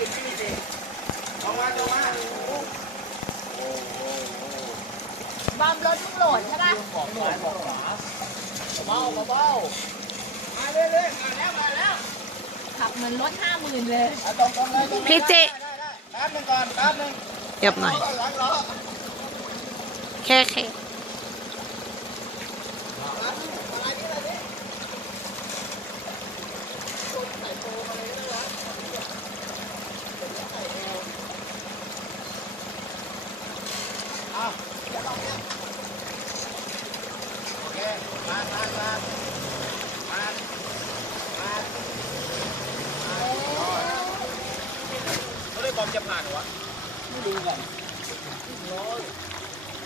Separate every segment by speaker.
Speaker 1: สิบยี่สิบตรงมาตรงมา
Speaker 2: บอมรถมึงโหลดใช่ปะ
Speaker 1: บอกหน่อยบอกขวาเบาเบามาเรื่อยๆมาแล้วมาแล้ว
Speaker 2: ขับเหมือนรถห้าหมื่นเลย
Speaker 1: เอาตรงตรงเลยตรงนี้
Speaker 3: พี่จิ
Speaker 1: แป๊บหนึงก่อนแป๊บหนึง
Speaker 3: เก็บหน่อย
Speaker 1: หลังล้อ
Speaker 3: แค่แค่
Speaker 1: เอาเดี๋ยวลองเนี่ยโอเคมามามามามา เขาเรียกบอมจะผ่านเหรอวะไม่รู้กัน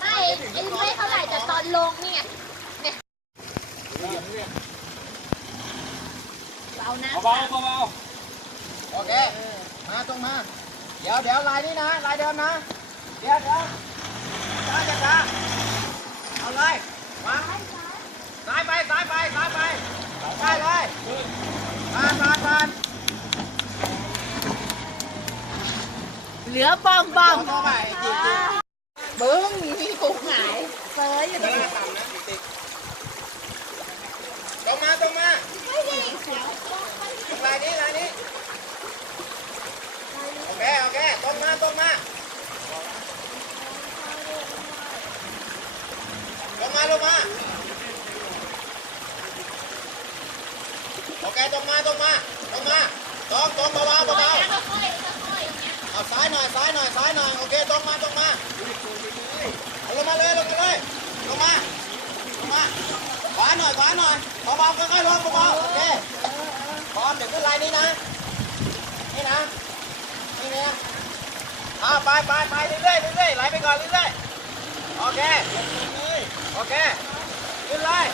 Speaker 2: ไม่ไม่เท่าไหร่แต่ตอนลงนี่ไงเรานะ
Speaker 1: เบาเบาโอเค มาตรงมา เดี๋ยวเดี๋ยวลายนี้นะลายเดิมนะ เดี๋ยวเดี๋ยวช้าจะช้าเอาเลยมาซ้ายไปซ้ายไปซ้ายไปซ้ายเลยผ่านผ่านผ่าน
Speaker 2: เหลือบอมบอม
Speaker 1: เข้าไปจิกจิก
Speaker 2: บึ้งมีกูหงายเซยอยู่ตรงนี้
Speaker 1: ต่ำนะจิกตรงมาตรงมาลายนี้ลายนี้โอเคโอเคตรงมาตรงมาลงมาลงมาโอเคตรงมาตรงมาตรงมาตรงตรง ขวาหน่อยขวาหน่อยเบาๆค่อยๆลงเบาๆโอเคพร้อมเดี๋ยวขึ้นไลน์นี้นะนี่นะนี่นะอ่าไปไปไปเรื่อยๆเรื่อยๆไหลไปก่อนเรื่อยๆโอเคโอเคขึ้นเลย